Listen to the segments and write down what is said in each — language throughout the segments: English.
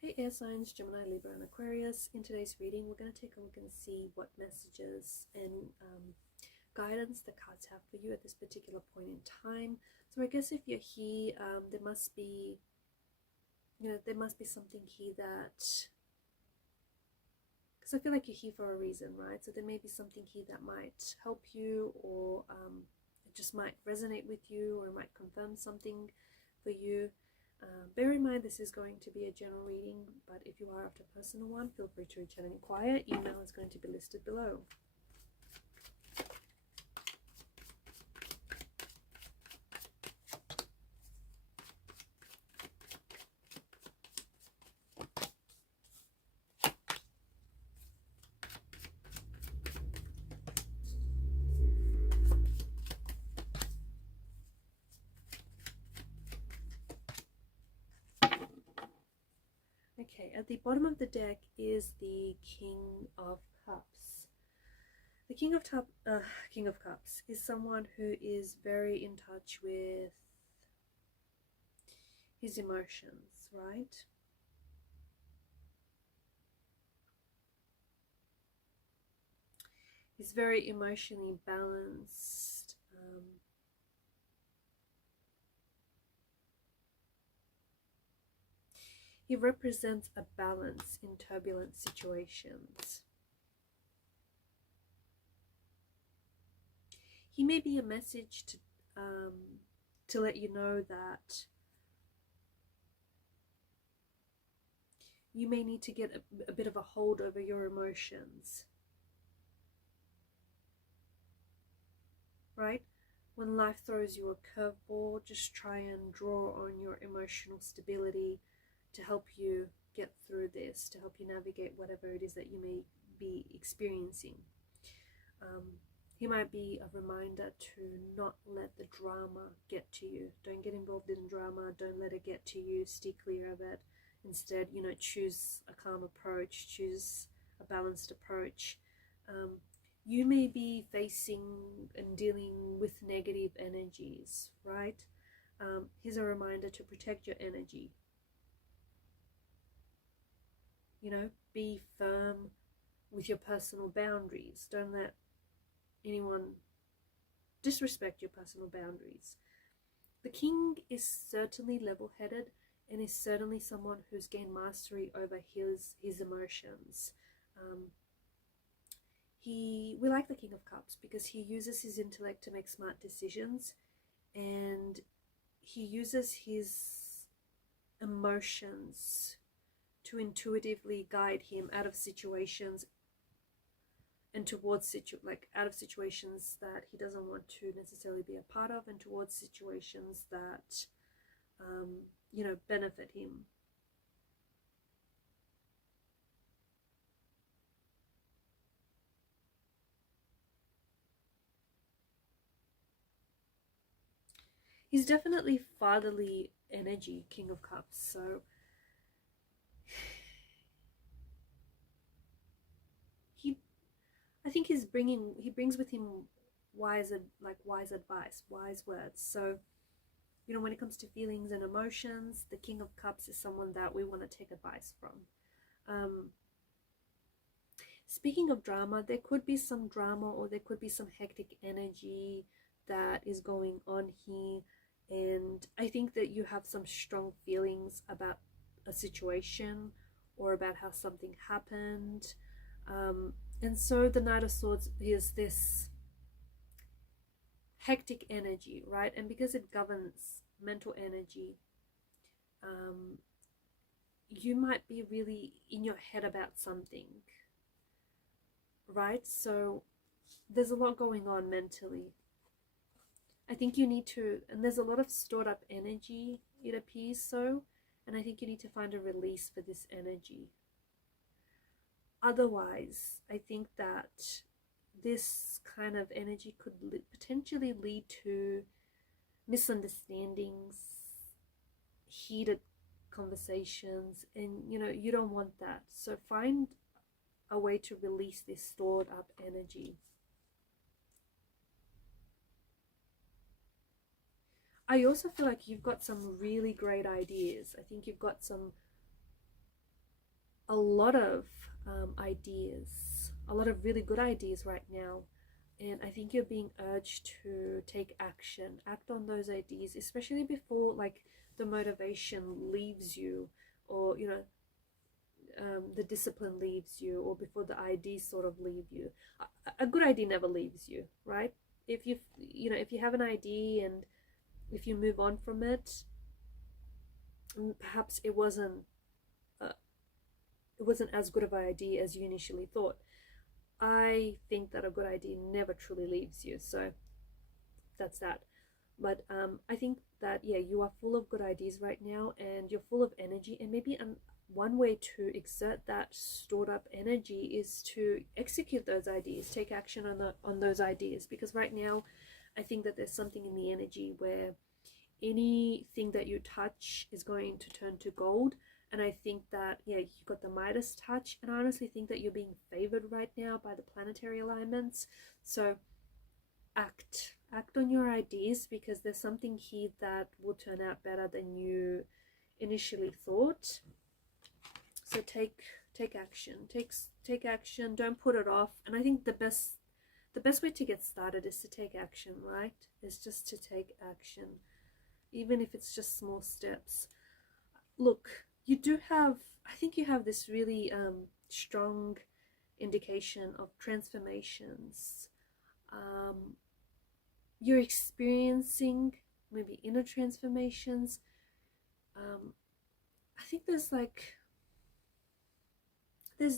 Hey air signs, Gemini, Libra and Aquarius. In today's reading we're going to take a look and see what messages and guidance the cards have for you at this particular point in time. So I guess if you're here, there must be something here that, because I feel like you're here for a reason, right? So there may be something here that might help you, or it just might resonate with you, or it might confirm something for you. Bear in mind this is going to be a general reading, but if you are after a personal one, feel free to reach out and inquire. Email is going to be listed below. Okay, at the bottom of the deck is the King of Cups. The King of Cups is someone who is very in touch with his emotions, right? He's very emotionally balanced. He represents a balance in turbulent situations. He may be a message to let you know that you may need to get a bit of a hold over your emotions. Right? When life throws you a curveball, just try and draw on your emotional stability to help you get through this, to help you navigate whatever it is that you may be experiencing. He might be a reminder to not let the drama get to you. Don't get involved in drama. Don't let it get to you. Stay clear of it. Instead, choose a calm approach. Choose a balanced approach. You may be facing and dealing with negative energies, right? Here's a reminder to protect your energy. Be firm with your personal boundaries. Don't let anyone disrespect your personal boundaries. The King is certainly level-headed and is certainly someone who's gained mastery over his emotions. We like the King of Cups because he uses his intellect to make smart decisions, and he uses his emotions to intuitively guide him out of situations and towards out of situations that he doesn't want to necessarily be a part of, and towards situations that benefit him. He's definitely fatherly energy, King of Cups, so I think he brings with him wise advice, wise words. So, when it comes to feelings and emotions, the King of Cups is someone that we want to take advice from. Speaking of drama, there could be some drama, or there could be some hectic energy that is going on here. And I think that you have some strong feelings about a situation or about how something happened. And so the Knight of Swords is this hectic energy, right? And because it governs mental energy, you might be really in your head about something, right? So there's a lot going on mentally. I think you need to, and there's a lot of stored up energy, it appears so, and I think you need to find a release for this energy. Otherwise, I think that this kind of energy could potentially lead to misunderstandings, heated conversations, and you don't want that. So find a way to release this stored up energy. I also feel like you've got some really great ideas. I think you've got some a lot of ideas, a lot of really good ideas right now. And I think you're being urged to take action, act on those ideas, especially before like the motivation leaves you, or the discipline leaves you, or before the ideas sort of leave you. A good idea never leaves you, right? If if you have an idea and if you move on from it, perhaps it wasn't as good of an idea as you initially thought. I think that a good idea never truly leaves you, so that's that. But I think that, yeah, you are full of good ideas right now, and you're full of energy, and maybe one way to exert that stored up energy is to execute those ideas, take action on those ideas, because right now I think that there's something in the energy where anything that you touch is going to turn to gold. And I think that, yeah, you got the Midas touch, and I honestly think that you're being favored right now by the planetary alignments. So act on your ideas, because there's something here that will turn out better than you initially thought. So take action, take action, don't put it off. And I think the best way to get started is to take action, right? Is just to take action, even if it's just small steps. Look, I think you have this really strong indication of transformations. You're experiencing maybe inner transformations. I think there's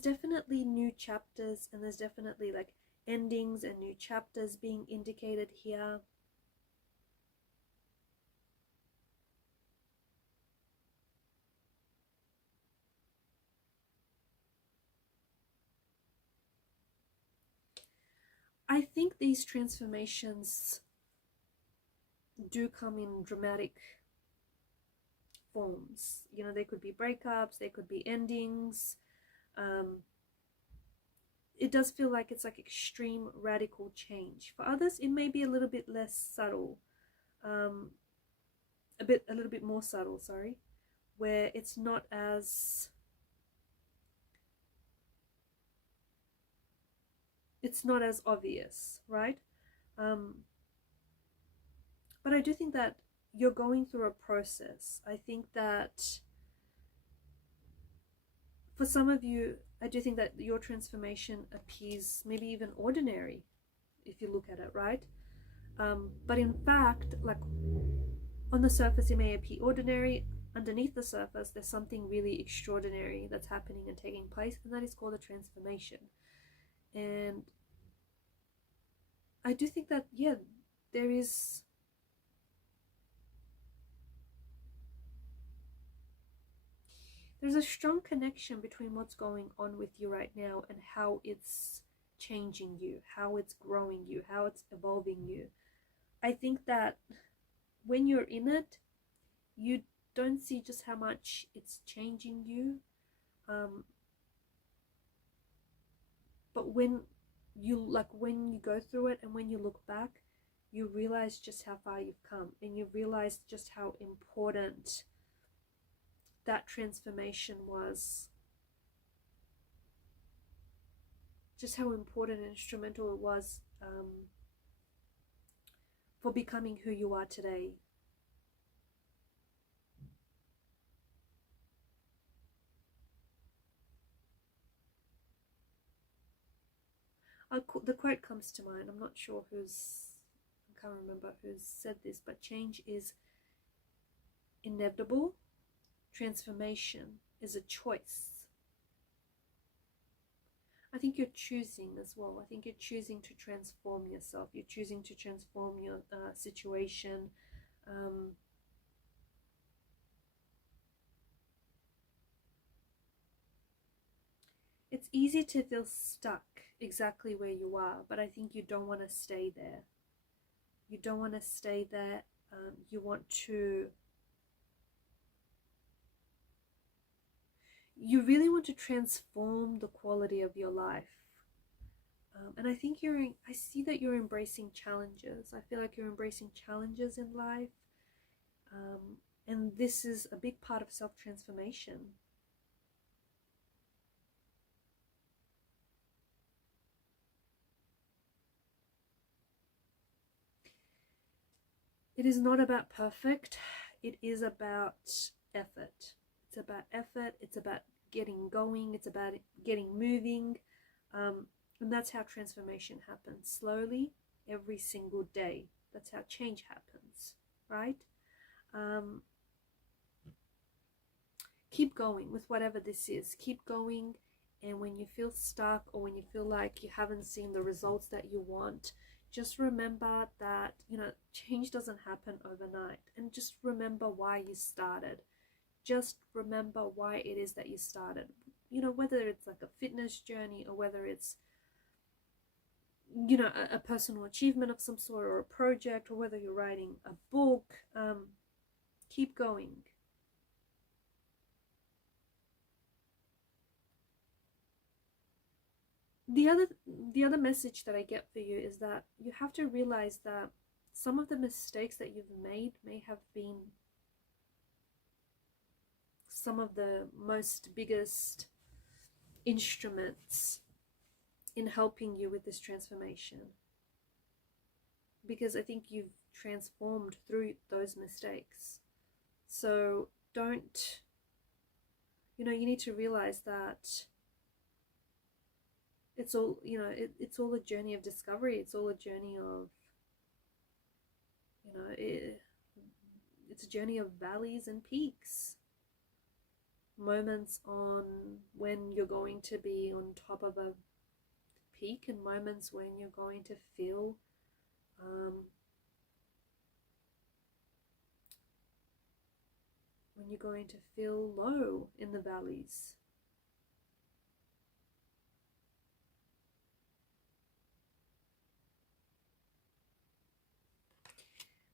definitely new chapters, and there's definitely like endings and new chapters being indicated here. I think these transformations do come in dramatic forms. They could be breakups, they could be endings. It does feel like it's like extreme radical change. For others, it may be a little bit less subtle, a little bit more subtle, sorry, where it's not as obvious, right? But I do think that you're going through a process. I think that for some of you, I do think that your transformation appears maybe even ordinary if you look at it, right? But in fact, like on the surface, it may appear ordinary. Underneath the surface, there's something really extraordinary that's happening and taking place, and that is called a transformation. And I do think that, yeah, there's a strong connection between what's going on with you right now and how it's changing you, how it's growing you, how it's evolving you. I think that when you're in it, you don't see just how much it's changing you. But when you go through it and when you look back, you realize just how far you've come, and you realize just how important that transformation was, just how important and instrumental it was for becoming who you are today. The quote comes to mind. I'm not sure I can't remember who's said this, but change is inevitable. Transformation is a choice. I think you're choosing as well. I think you're choosing to transform yourself. You're choosing to transform your situation. It's easy to feel stuck exactly where you are, but I think you don't want to stay there. You don't want to stay there. You really want to transform the quality of your life. And I think I see that you're embracing challenges. I feel like you're embracing challenges in life. And this is a big part of self-transformation. It is not about perfect. It is about effort. It's about effort. It's about getting going. It's about getting moving. And that's how transformation happens. Slowly, every single day. That's how change happens, right? Keep going with whatever this is. Keep going. And when you feel stuck, or when you feel like you haven't seen the results that you want, just remember that, you know, change doesn't happen overnight. And just remember why you started. Just remember why it is that you started. You know, whether it's like a fitness journey, or whether it's, you know, a personal achievement of some sort, or a project, or whether you're writing a book, keep going. The other message that I get for you is that you have to realize that some of the mistakes that you've made may have been some of the most biggest instruments in helping you with this transformation. Because I think you've transformed through those mistakes. So don't, you know, you need to realize that it's all, you know, it's all a journey of discovery. It's all a journey of, you know, it's a journey of valleys and peaks. Moments on when you're going to be on top of a peak, and moments when you're going to feel low in the valleys.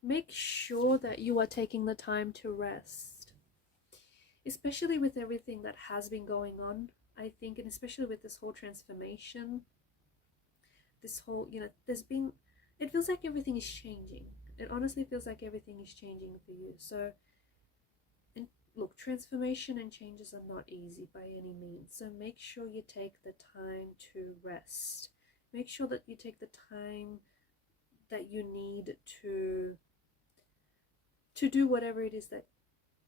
Make sure that you are taking the time to rest, especially with everything that has been going on, I think, and especially with this whole transformation, this whole, you know, it feels like everything is changing. It honestly feels like everything is changing for you. So, and look, transformation and changes are not easy by any means. So make sure you take the time to rest. Make sure that you take the time that you need to do whatever it is that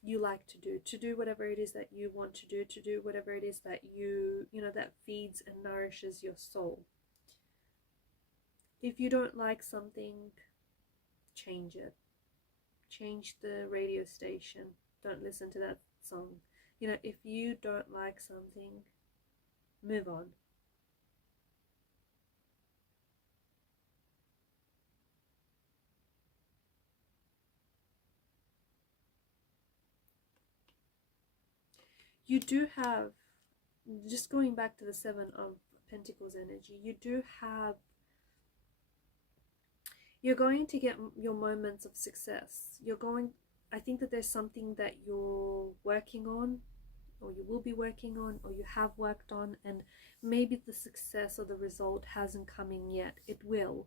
you like to do whatever it is that you want to do whatever it is that you know, that feeds and nourishes your soul. If you don't like something, change it. Change the radio station. Don't listen to that song. You know, if you don't like something, move on. You do have, just going back to the Seven of Pentacles energy, you're going to get your moments of success. I think that there's something that you're working on, or you will be working on, or you have worked on, and maybe the success or the result hasn't come in yet. It will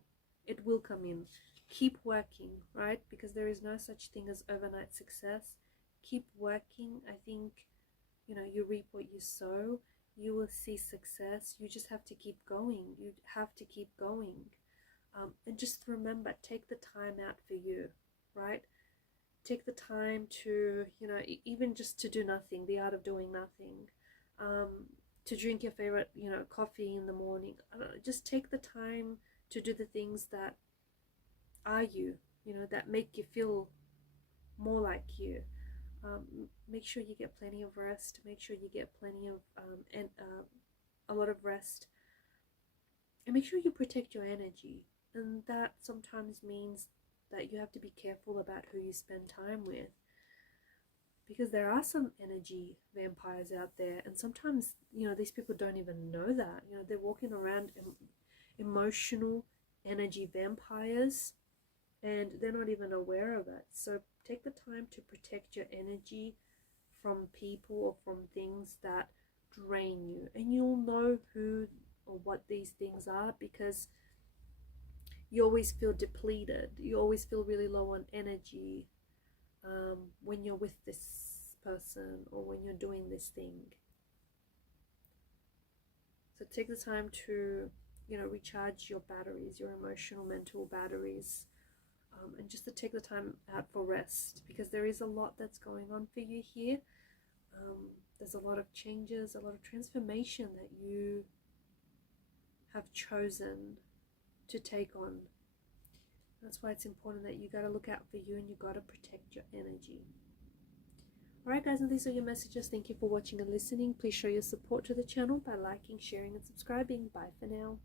come in. Keep working, right? Because there is no such thing as overnight success. Keep working. I think, you know, you reap what you sow. You will see success. You just have to keep going. You have to keep going. And just remember, take the time out for you, right? Take the time to, you know, even just to do nothing, the art of doing nothing. To drink your favorite, you know, coffee in the morning. Just take the time to do the things that are you, you know, that make you feel more like you. Make sure you get plenty of rest. Make sure you get plenty of a lot of rest, and make sure you protect your energy. And that sometimes means that you have to be careful about who you spend time with, because there are some energy vampires out there, and sometimes, you know, these people don't even know that. You know, they're walking around emotional energy vampires, and they're not even aware of it. So take the time to protect your energy from people or from things that drain you, and you'll know who or what these things are, because you always feel depleted. You always feel really low on energy when you're with this person or when you're doing this thing. So take the time to, you know, recharge your batteries, your emotional, mental batteries. and just to take the time out for rest, because there is a lot that's going on for you here. There's a lot of changes, a lot of transformation that you have chosen to take on. That's why it's important that you got to look out for you and you got to protect your energy. Alright guys, and these are your messages. Thank you for watching and listening. Please show your support to the channel by liking, sharing and subscribing. Bye for now.